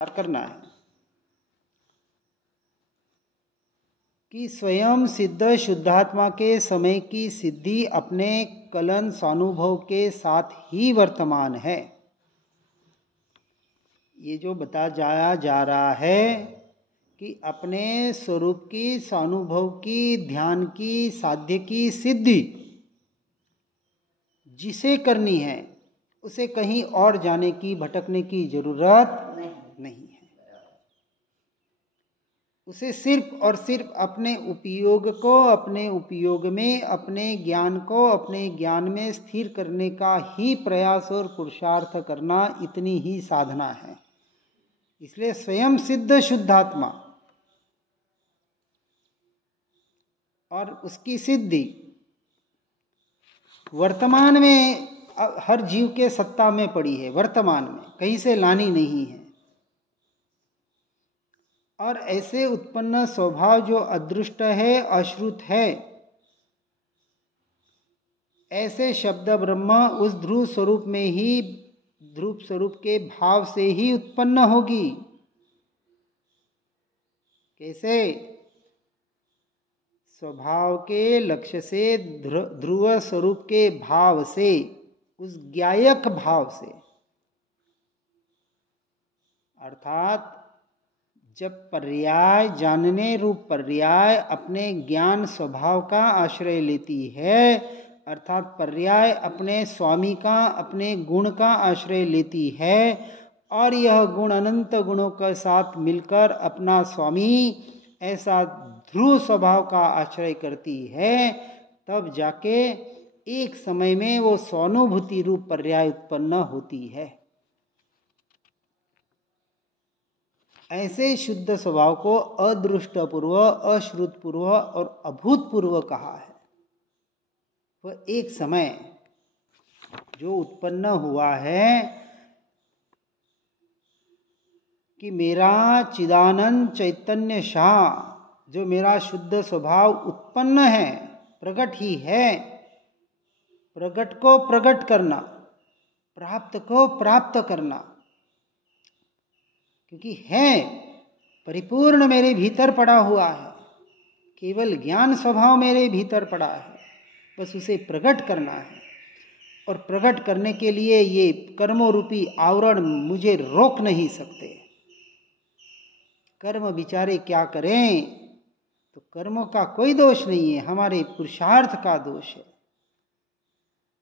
करना है कि स्वयं सिद्ध शुद्धात्मा के समय की सिद्धि अपने कलन स्वानुभव के साथ ही वर्तमान है। ये जो बताया जा रहा है कि अपने स्वरूप की स्वानुभव की ध्यान की साध्य की सिद्धि जिसे करनी है उसे कहीं और जाने की भटकने की जरूरत नहीं है। उसे सिर्फ और सिर्फ अपने उपयोग को अपने उपयोग में अपने ज्ञान को अपने ज्ञान में स्थिर करने का ही प्रयास और पुरुषार्थ करना, इतनी ही साधना है। इसलिए स्वयं सिद्ध शुद्धात्मा और उसकी सिद्धि वर्तमान में हर जीव के सत्ता में पड़ी है, वर्तमान में कहीं से लानी नहीं है। और ऐसे उत्पन्न स्वभाव जो अदृष्ट है, अश्रुत है, ऐसे शब्द ब्रह्म उस ध्रुव स्वरूप में ही, ध्रुव स्वरूप के भाव से ही उत्पन्न होगी। कैसे? स्वभाव के लक्ष्य से, ध्रुव स्वरूप के भाव से, उस ज्ञायक भाव से। अर्थात जब पर्याय, जानने रूप पर्याय अपने ज्ञान स्वभाव का आश्रय लेती है, अर्थात पर्याय अपने स्वामी का, अपने गुण का आश्रय लेती है, और यह गुण अनंत गुणों के साथ मिलकर अपना स्वामी ऐसा ध्रुव स्वभाव का आश्रय करती है, तब जाके एक समय में वो स्वानुभूति रूप पर्याय उत्पन्न होती है। ऐसे शुद्ध स्वभाव को अदृष्टपूर्व, अश्रुतपूर्व और अभूतपूर्व कहा है। वह एक समय जो उत्पन्न हुआ है कि मेरा चिदानंद चैतन्य शाह, जो मेरा शुद्ध स्वभाव उत्पन्न है, प्रकट ही है, प्रकट को प्रकट करना, प्राप्त को प्राप्त करना, क्योंकि है परिपूर्ण मेरे भीतर पड़ा हुआ है, केवल ज्ञान स्वभाव मेरे भीतर पड़ा है, बस उसे प्रकट करना है। और प्रकट करने के लिए ये कर्मों रूपी आवरण मुझे रोक नहीं सकते। कर्म बिचारे क्या करें, तो कर्मों का कोई दोष नहीं है, हमारे पुरुषार्थ का दोष है।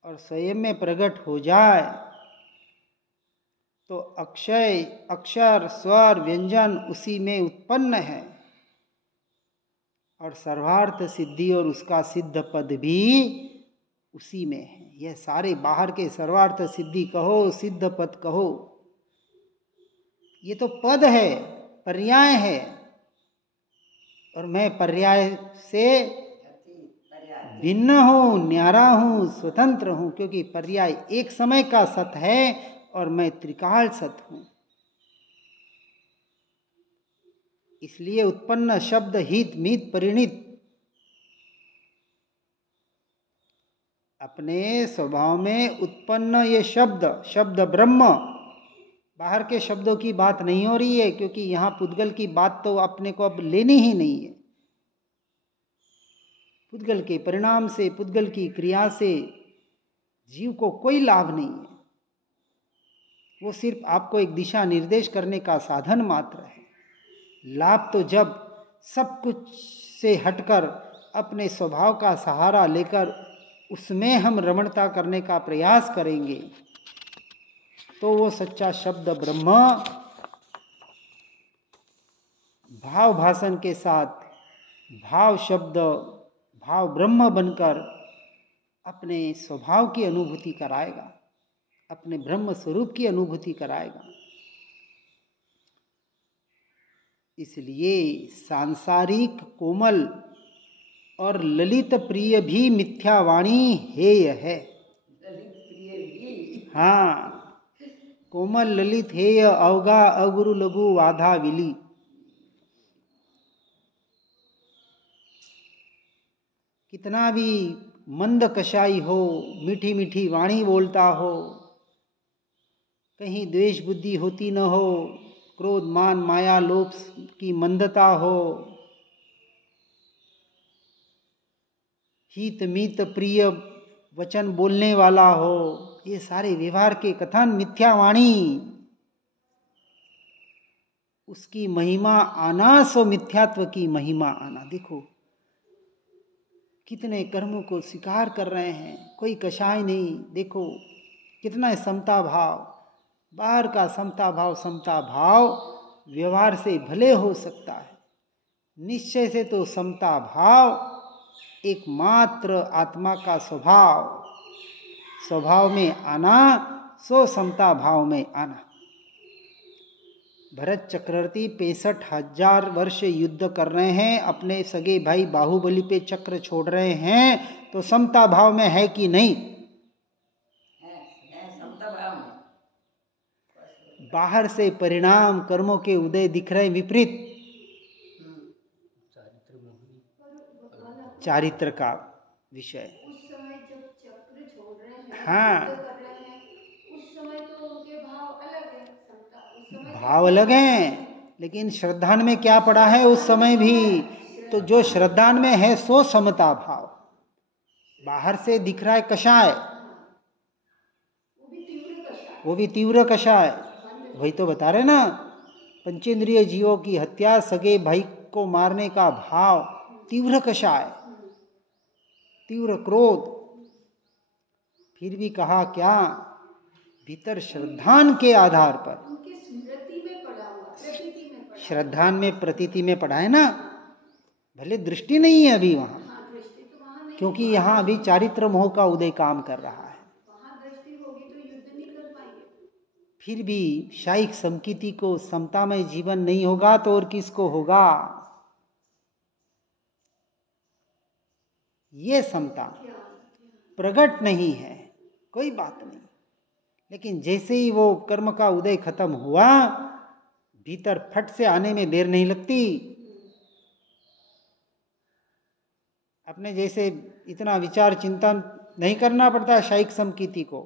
और स्वयं में प्रकट हो जाए तो अक्षय, अक्षर, स्वर, व्यंजन उसी में उत्पन्न है, और सर्वार्थ सिद्धि और उसका सिद्ध पद भी उसी में है। यह सारे बाहर के सर्वार्थ सिद्धि कहो, सिद्ध पद कहो, ये तो पद है, पर्याय है, और मैं पर्याय से भिन्न हूं, न्यारा हूं, स्वतंत्र हूं, क्योंकि पर्याय एक समय का सत है और मैं त्रिकाल सत हूं। इसलिए उत्पन्न शब्द हित मित परिणित अपने स्वभाव में उत्पन्न ये शब्द, शब्द ब्रह्म, बाहर के शब्दों की बात नहीं हो रही है, क्योंकि यहां पुद्गल की बात तो अपने को अब लेनी ही नहीं है। पुद्गल के परिणाम से, पुद्गल की क्रिया से जीव को कोई लाभ नहीं है। वो सिर्फ आपको एक दिशा निर्देश करने का साधन मात्र है। लाभ तो जब सब कुछ से हटकर अपने स्वभाव का सहारा लेकर उसमें हम रमणता करने का प्रयास करेंगे, तो वो सच्चा शब्द ब्रह्म भाव भाषण के साथ भाव शब्द, भाव ब्रह्म बनकर अपने स्वभाव की अनुभूति कराएगा, अपने ब्रह्म स्वरूप की अनुभूति कराएगा। इसलिए सांसारिक कोमल और ललित प्रिय भी मिथ्यावाणी हेय है। हाँ, कोमल ललित हेय अवगा अगुरु लघु वाधा विली। कितना भी मंद कशाई हो, मीठी मीठी वाणी बोलता हो, कहीं द्वेष बुद्धि होती न हो, क्रोध मान माया लोभ की मंदता हो, हित मित प्रिय वचन बोलने वाला हो, ये सारे व्यवहार के कथन मिथ्यावाणी, उसकी महिमा आना सो मिथ्यात्व की महिमा आना। देखो कितने कर्मों को स्वीकार कर रहे हैं, कोई कषाय नहीं। देखो कितना समता भाव, बाहर का समता भाव व्यवहार से भले हो सकता है, निश्चय से तो समता भाव एकमात्र आत्मा का स्वभाव में आना सो समता भाव में आना। भरत चक्रवर्ती 65,000 वर्ष युद्ध कर रहे हैं, अपने सगे भाई बाहुबली पे चक्र छोड़ रहे हैं, तो समता भाव में है कि नहीं? समता भाव में। बाहर से परिणाम कर्मों के उदय दिख रहे विपरीत, चारित्र का विषय। उस समय जब चक्र छोड़ रहे हैं, हाँ, कर रहे हैं, उस समय तो उनके भाव अलग है, उस समय भाव अलग हैं, लेकिन श्रद्धान में क्या पड़ा है उस समय भी? तो जो श्रद्धान में है सो समता भाव। बाहर से दिख रहा है कषाय, वो भी तीव्र कषाय। वही तो बता रहे ना, पंचेंद्रिय जीवों की हत्या, सगे भाई को मारने का भाव, तीव्र कषाय, तीव्र क्रोध। फिर भी कहा क्या? भीतर श्रद्धान के आधार पर, स्मृति में पड़ा हुआ, प्रतीति में पड़ा, श्रद्धान में प्रतीति में पड़ा है ना। भले दृष्टि नहीं है अभी वहां, दृष्टि तो वहां नहीं, क्योंकि यहाँ अभी चारित्र मोह का उदय काम कर रहा है। वहां दृष्टि होगी तो युद्ध नहीं कर पाएंगे। फिर भी शायिक समकीति को समतामय जीवन नहीं होगा तो और किसको होगा? ये समता प्रकट नहीं है, कोई बात नहीं, लेकिन जैसे ही वो कर्म का उदय खत्म हुआ, भीतर फट से आने में देर नहीं लगती। अपने जैसे इतना विचार चिंतन नहीं करना पड़ता शायिक समकीति को।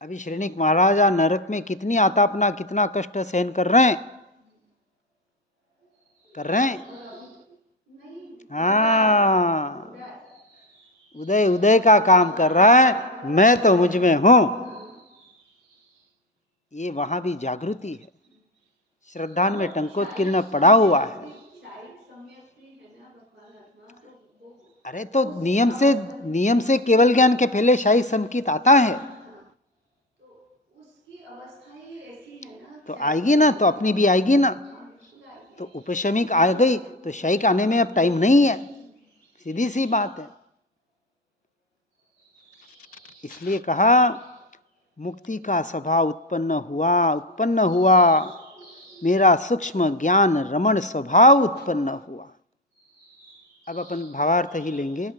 अभी श्रेणिक महाराजा नरक में कितनी आतापना, कितना कष्ट सहन कर रहे हैं, हाँ, उदय का काम कर रहा है, मैं तो मुझ में हूं, ये वहां भी जागृति है। श्रद्धान में टंकोत्कीर्ण पड़ा हुआ है। अरे तो नियम से केवल ज्ञान के पहले शायिक समकीत आता है, तो आएगी ना, तो अपनी भी आएगी ना। तो उपशमिक आ गई तो शायिक आने में अब टाइम नहीं है, सीधी सी बात है। इसलिए कहा मुक्ति का स्वभाव उत्पन्न हुआ, मेरा सूक्ष्म ज्ञान रमण स्वभाव उत्पन्न हुआ। अब अपन भावार्थ ही लेंगे,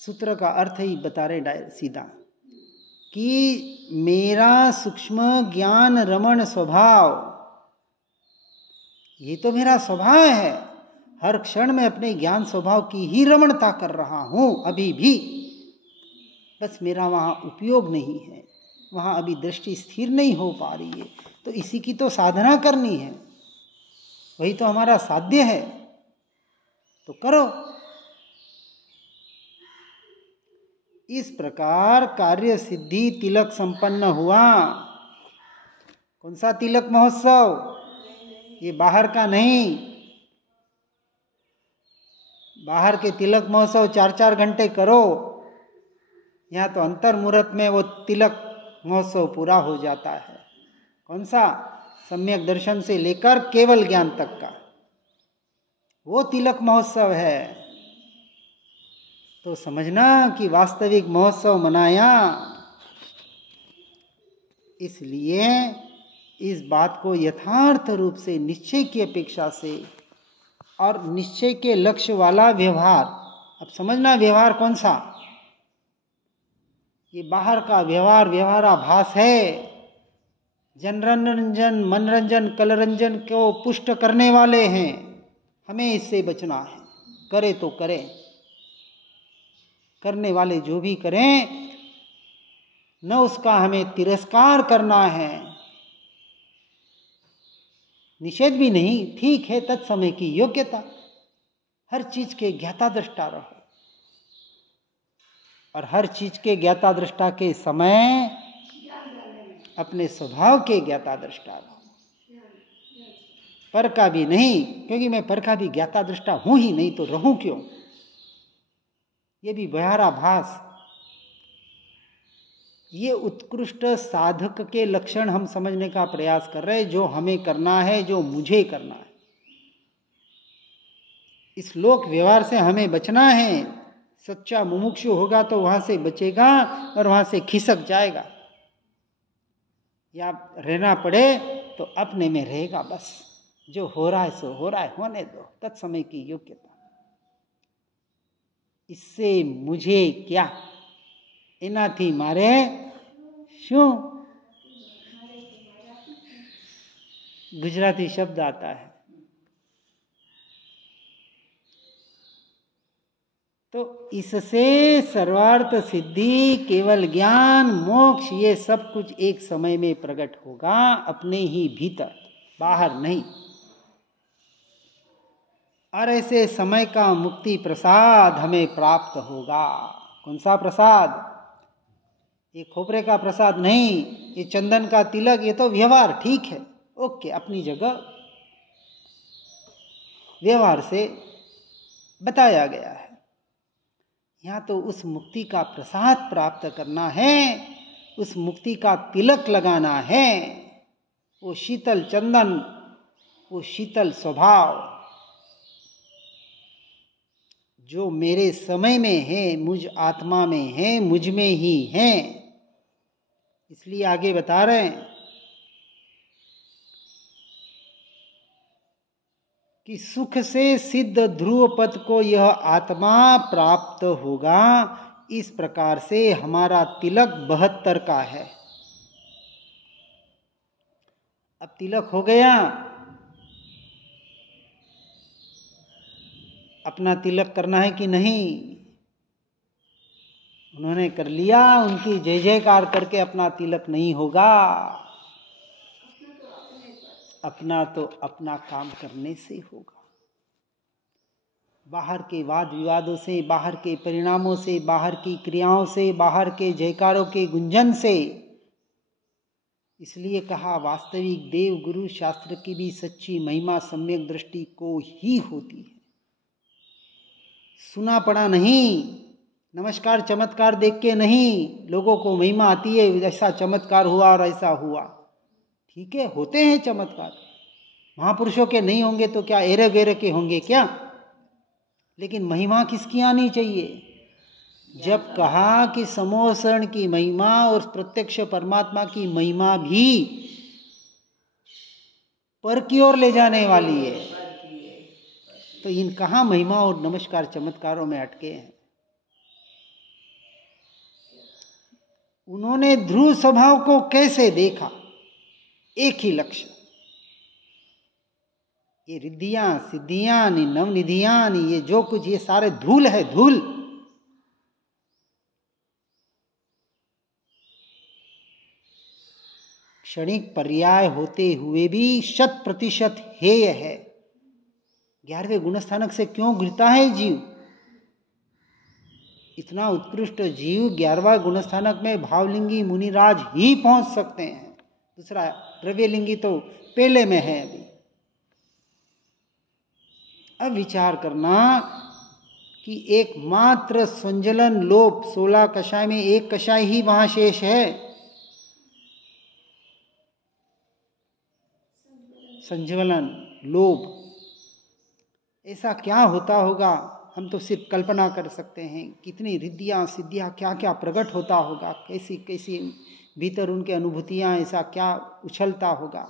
सूत्र का अर्थ ही बता रहे डायरेक्ट सीधा कि मेरा सूक्ष्म ज्ञान रमण स्वभाव, ये तो मेरा स्वभाव है। हर क्षण में अपने ज्ञान स्वभाव की ही रमणता कर रहा हूं अभी भी, बस मेरा वहां उपयोग नहीं है, वहां अभी दृष्टि स्थिर नहीं हो पा रही है। तो इसी की तो साधना करनी है, वही तो हमारा साध्य है, तो करो। इस प्रकार कार्य सिद्धि तिलक संपन्न हुआ। कौन सा तिलक महोत्सव? ये बाहर का नहीं। बाहर के तिलक महोत्सव 4-4 घंटे करो, यहाँ तो अंतर मुहूर्त में वो तिलक महोत्सव पूरा हो जाता है। कौन सा? सम्यक दर्शन से लेकर केवल ज्ञान तक का वो तिलक महोत्सव है। तो समझना कि वास्तविक महोत्सव मनाया। इसलिए इस बात को यथार्थ रूप से निश्चय की अपेक्षा से और निश्चय के लक्ष्य वाला व्यवहार, अब समझना व्यवहार कौन सा? ये बाहर का व्यवहाराभास है, जनरंजन मनरंजन कलरंजन को पुष्ट करने वाले हैं। हमें इससे बचना है। करे तो करें, करने वाले जो भी करें, न उसका हमें तिरस्कार करना है, निषेध भी नहीं, ठीक है, तत्समय की योग्यता। हर चीज के ज्ञाता दृष्टा रहो और हर चीज के ज्ञाता दृष्टा के समय अपने स्वभाव के ज्ञाता दृष्टा रहो, पर का भी नहीं, क्योंकि मैं पर का भी ज्ञाता दृष्टा हूं ही नहीं तो रहूं क्यों। ये भी बहिराभास। ये उत्कृष्ट साधक के लक्षण हम समझने का प्रयास कर रहे हैं, जो हमें करना है, जो मुझे करना है। इस लोक व्यवहार से हमें बचना है। सच्चा मुमुक्षु होगा तो वहां से बचेगा और वहां से खिसक जाएगा, या रहना पड़े तो अपने में रहेगा। बस जो हो रहा है सो हो रहा है, होने दो, तत्समय की योग्यता। इससे मुझे क्या, एनाथी मारे शू, गुजराती शब्द आता है। तो इससे सर्वार्थ सिद्धि, केवल ज्ञान, मोक्ष, ये सब कुछ एक समय में प्रकट होगा, अपने ही भीतर, बाहर नहीं। और ऐसे समय का मुक्ति प्रसाद हमें प्राप्त होगा। कौन सा प्रसाद? ये खोपरे का प्रसाद नहीं, ये चंदन का तिलक, ये तो व्यवहार, ठीक है, ओके, अपनी जगह व्यवहार से बताया गया है। यहाँ तो उस मुक्ति का प्रसाद प्राप्त करना है, उस मुक्ति का तिलक लगाना है, वो शीतल चंदन, वो शीतल स्वभाव जो मेरे समय में है, मुझ आत्मा में है, मुझ में ही है। इसलिए आगे बता रहे हैं कि सुख से सिद्ध ध्रुव पद को यह आत्मा प्राप्त होगा। इस प्रकार से हमारा तिलक 72 का है। अब तिलक हो गया, अपना तिलक करना है कि नहीं? उन्होंने कर लिया, उनकी जय जयकार करके अपना तिलक नहीं होगा। अपना तो अपना काम करने से होगा। बाहर के वाद विवादों से, बाहर के परिणामों से, बाहर की क्रियाओं से, बाहर के जयकारों के गुंजन से। इसलिए कहा, वास्तविक देव गुरु शास्त्र की भी सच्ची महिमा सम्यक दृष्टि को ही होती है। सुना पड़ा नहीं, नमस्कार चमत्कार देख के नहीं लोगों को महिमा आती है, ऐसा चमत्कार हुआ और ऐसा हुआ। ठीक है, होते हैं चमत्कार, महापुरुषों के नहीं होंगे तो क्या एरे गेरे के होंगे क्या? लेकिन महिमा किसकी आनी चाहिए? जब कहा कि समोसरण की महिमा और प्रत्यक्ष परमात्मा की महिमा भी पर की ओर ले जाने वाली है, तो इन कहाँ महिमा और नमस्कार चमत्कारों में अटके हैं। उन्होंने ध्रुव स्वभाव को कैसे देखा? एक ही लक्ष्य, ये रिद्धियां सिद्धियां नवनिधियां, ये जो कुछ, ये सारे धूल है, धूल। क्षणिक पर्याय होते हुए भी 100% हेय है। 11वें गुणस्थानक से क्यों गिरता है जीव? इतना उत्कृष्ट जीव 11वां गुणस्थानक में भावलिंगी मुनिराज ही पहुंच सकते हैं। दूसरा द्रव्यलिंगी तो पहले में है। अब विचार करना कि एकमात्र संजलन लोभ, 16 कषाय में एक कषाय ही वहां शेष है, संज्वलन लोभ। ऐसा क्या होता होगा, हम तो सिर्फ कल्पना कर सकते हैं। कितनी रिद्धियां सिद्धियां, क्या क्या प्रकट होता होगा, कैसी कैसी भीतर उनके अनुभूतियां, ऐसा क्या उछलता होगा।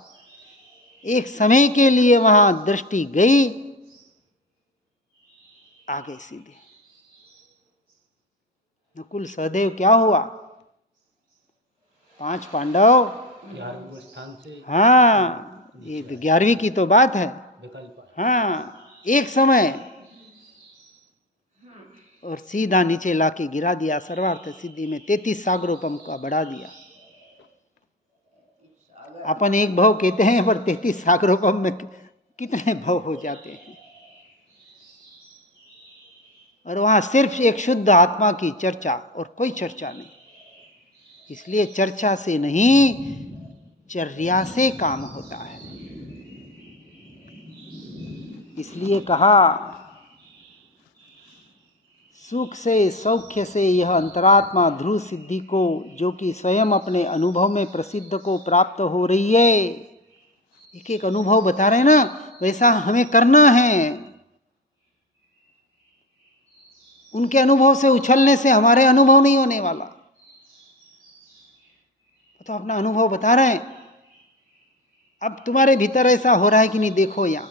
एक समय के लिए वहां दृष्टि गई, आगे सीधे। नकुल सहदेव क्या हुआ? 5 पांडव, 11वें स्थान से, हाँ, ये 11वीं की तो बात है। हाँ, एक समय और सीधा नीचे लाके गिरा दिया। सर्वार्थ सिद्धि में 33 सागरोपम का बढ़ा दिया। अपन एक भव कहते हैं, पर 33 सागरोपम में कितने भव हो जाते हैं। और वहां सिर्फ एक शुद्ध आत्मा की चर्चा और कोई चर्चा नहीं। इसलिए चर्चा से नहीं, चर्या से काम होता है। इसलिए कहा, सुख से सौख्य से यह अंतरात्मा ध्रुव सिद्धि को, जो कि स्वयं अपने अनुभव में प्रसिद्ध को प्राप्त हो रही है, एक एक अनुभव बता रहे हैं ना, वैसा हमें करना है। उनके अनुभव से उछलने से हमारे अनुभव नहीं होने वाला। तो अपना अनुभव बता रहे हैं। अब तुम्हारे भीतर ऐसा हो रहा है कि नहीं, देखो यहां।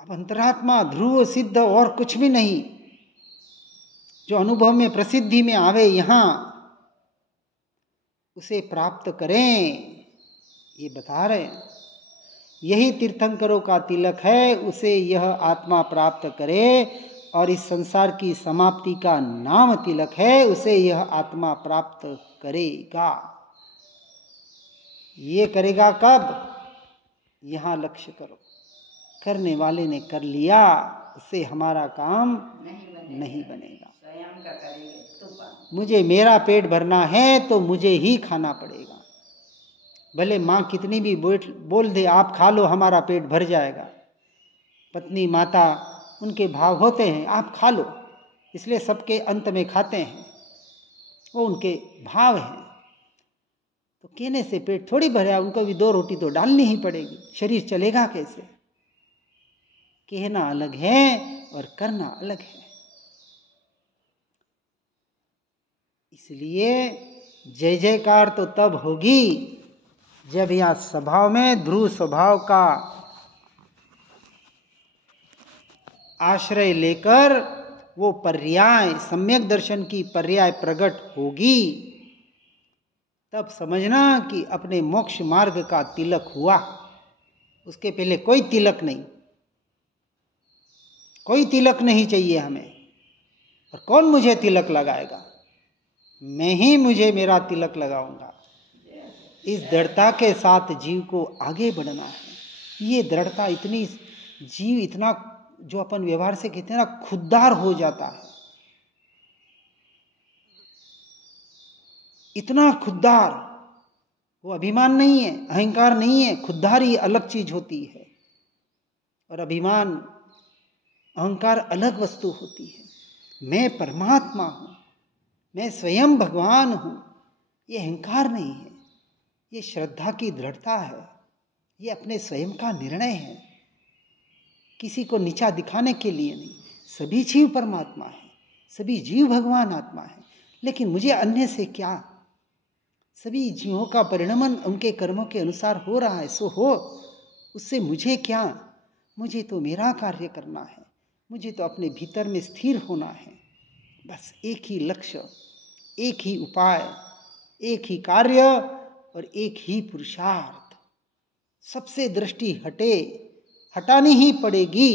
अब अंतरात्मा ध्रुव सिद्ध और कुछ भी नहीं, जो अनुभव में प्रसिद्धि में आवे यहां, उसे प्राप्त करें, ये बता रहे हैं। यही तीर्थंकरों का तिलक है, उसे यह आत्मा प्राप्त करे। और इस संसार की समाप्ति का नाम तिलक है, उसे यह आत्मा प्राप्त करेगा। ये करेगा कब? यहां लक्ष्य करो। करने वाले ने कर लिया, उससे हमारा काम नहीं बनेगा। स्वयं का करेंगे तो मुझे मेरा पेट भरना है तो मुझे ही खाना पड़ेगा। भले माँ कितनी भी बोल दे आप खा लो, हमारा पेट भर जाएगा। पत्नी माता उनके भाव होते हैं, आप खा लो, इसलिए सबके अंत में खाते हैं, वो उनके भाव हैं। तो कहने से पेट थोड़ी भरा, उनको भी 2 रोटी तो डालनी ही पड़ेगी। शरीर चलेगा कैसे? कहना अलग है और करना अलग है। इसलिए जय जयकार तो तब होगी जब यह स्वभाव में ध्रुव स्वभाव का आश्रय लेकर वो पर्याय, सम्यक दर्शन की पर्याय प्रकट होगी। तब समझना कि अपने मोक्ष मार्ग का तिलक हुआ। उसके पहले कोई तिलक नहीं, कोई तिलक नहीं चाहिए हमें। और कौन मुझे तिलक लगाएगा? मैं ही मुझे मेरा तिलक लगाऊंगा। इस दृढ़ता के साथ जीव को आगे बढ़ना है। ये दृढ़ता इतनी, जीव इतना, जो अपन व्यवहार से कहते हैं ना, खुददार हो जाता है। इतना खुददार, वो अभिमान नहीं है, अहंकार नहीं है। खुददार ही अलग चीज होती है और अभिमान, अहंकार अलग वस्तु होती है। मैं परमात्मा हूं, मैं स्वयं भगवान हूं, ये अहंकार नहीं है। ये श्रद्धा की दृढ़ता है, ये अपने स्वयं का निर्णय है, किसी को नीचा दिखाने के लिए नहीं। सभी जीव परमात्मा है, सभी जीव भगवान आत्मा है, लेकिन मुझे अन्य से क्या? सभी जीवों का परिणमन उनके कर्मों के अनुसार हो रहा है, सो हो, उससे मुझे क्या? मुझे तो मेरा कार्य करना है, मुझे तो अपने भीतर में स्थिर होना है। बस एक ही लक्ष्य, एक ही उपाय, एक ही कार्य और एक ही पुरुषार्थ। सबसे दृष्टि हटानी ही पड़ेगी।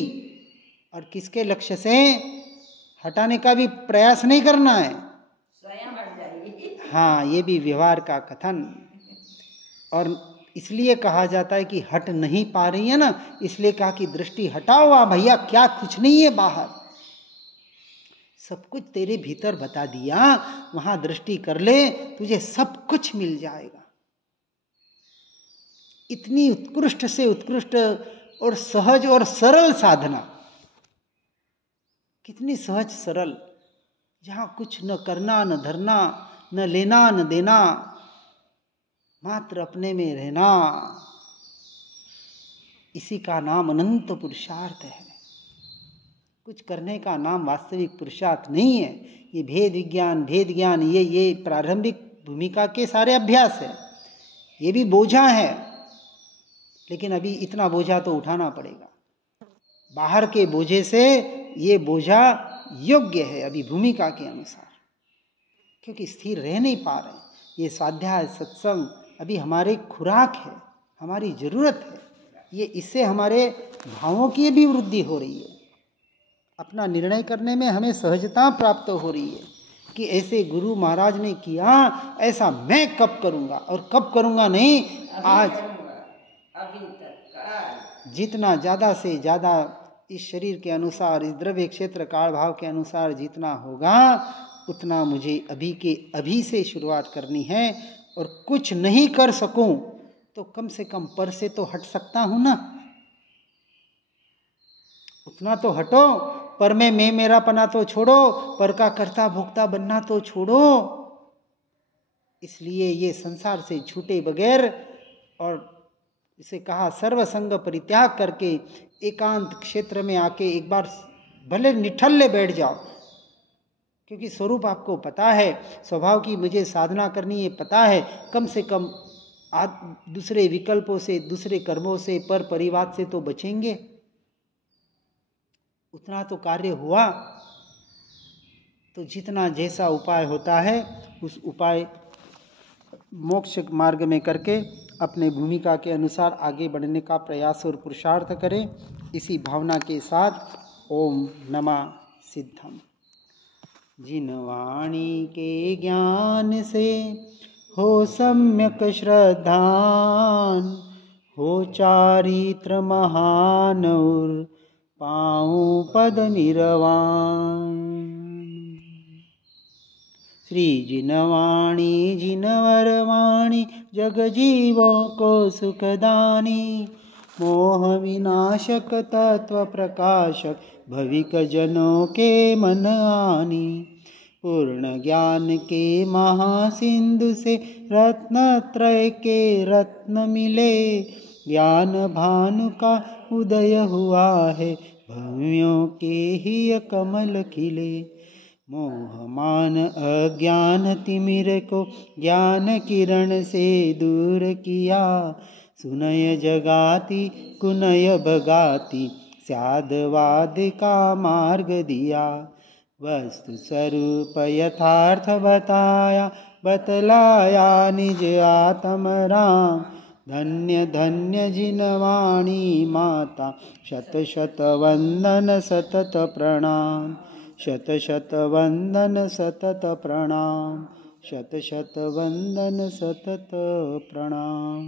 और किसके लक्ष्य से? हटाने का भी प्रयास नहीं करना है, स्वयं हट जाएगी। हाँ, ये भी व्यवहार का कथन। और इसलिए कहा जाता है कि हट नहीं पा रही है ना, इसलिए कहा कि दृष्टि हटाओ। आ भैया, क्या कुछ नहीं है बाहर, सब कुछ तेरे भीतर बता दिया। वहां दृष्टि कर ले, तुझे सब कुछ मिल जाएगा। इतनी उत्कृष्ट से उत्कृष्ट और सहज और सरल साधना, कितनी सहज सरल, जहां कुछ न करना, न धरना, न लेना, न देना, मात्र अपने में रहना। इसी का नाम अनंत पुरुषार्थ है। कुछ करने का नाम वास्तविक पुरुषार्थ नहीं है। ये भेद ज्ञान, ये प्रारंभिक भूमिका के सारे अभ्यास है। ये भी बोझा है, लेकिन अभी इतना बोझा तो उठाना पड़ेगा। बाहर के बोझे से ये बोझा योग्य है अभी भूमिका के अनुसार, क्योंकि स्थिर रह नहीं पा रहे। ये स्वाध्याय सत्संग अभी हमारे खुराक है, हमारी जरूरत है। ये इससे हमारे भावों की भी वृद्धि हो रही है। अपना निर्णय करने में हमें सहजता प्राप्त हो रही है कि ऐसे गुरु महाराज ने किया, ऐसा मैं कब करूँगा, और कब करूँगा नहीं, आज अभी तक जितना ज़्यादा से ज़्यादा इस शरीर के अनुसार, इस द्रव्य क्षेत्र काल भाव के अनुसार जितना होगा उतना मुझे अभी के अभी से शुरुआत करनी है। और कुछ नहीं कर सकूं तो कम से कम पर से तो हट सकता हूं ना, उतना तो हटो। पर में मैं मेरा पना तो छोड़ो, पर का कर्ता भोक्ता बनना तो छोड़ो। इसलिए ये संसार से छूटे बगैर, और इसे कहा सर्वसंग परित्याग करके एकांत क्षेत्र में आके एक बार भले निठल्ले बैठ जाओ, क्योंकि स्वरूप आपको पता है, स्वभाव की मुझे साधना करनी है पता है, कम से कम दूसरे विकल्पों से, दूसरे कर्मों से, पर परिवार से तो बचेंगे, उतना तो कार्य हुआ। तो जितना जैसा उपाय होता है उस उपाय मोक्ष मार्ग में करके अपने भूमिका के अनुसार आगे बढ़ने का प्रयास और पुरुषार्थ करें। इसी भावना के साथ ओम नमः सिद्धम। जिन वाणी के ज्ञान से हो सम्यक श्रद्धान, हो चारित्र महान और पाऊं पद निर्वाण। श्री जिनवाणी जिनवरवाणी जग जीवों को सुखदानी, मोह विनाशक तत्व प्रकाशक भविक जनों के मन आनी। पूर्ण ज्ञान के महासिंधु से रत्नत्रय के रत्न मिले, ज्ञान भानु का उदय हुआ है, भव्यों के ही कमल खिले। मोह मान अज्ञान तिमिर को ज्ञान किरण से दूर किया, सुनय जगाती कुनय भगाती, स्यादवाद का मार्ग दिया। वस्तु स्वरूप यथार्थ बताया, बतलाया निज आत्म राम। धन्य धन्य जिनवाणी माता, शत शत वंदन सतत प्रणाम। शत शत वंदन सतत प्रणाम, शत शत वंदन सतत प्रणाम।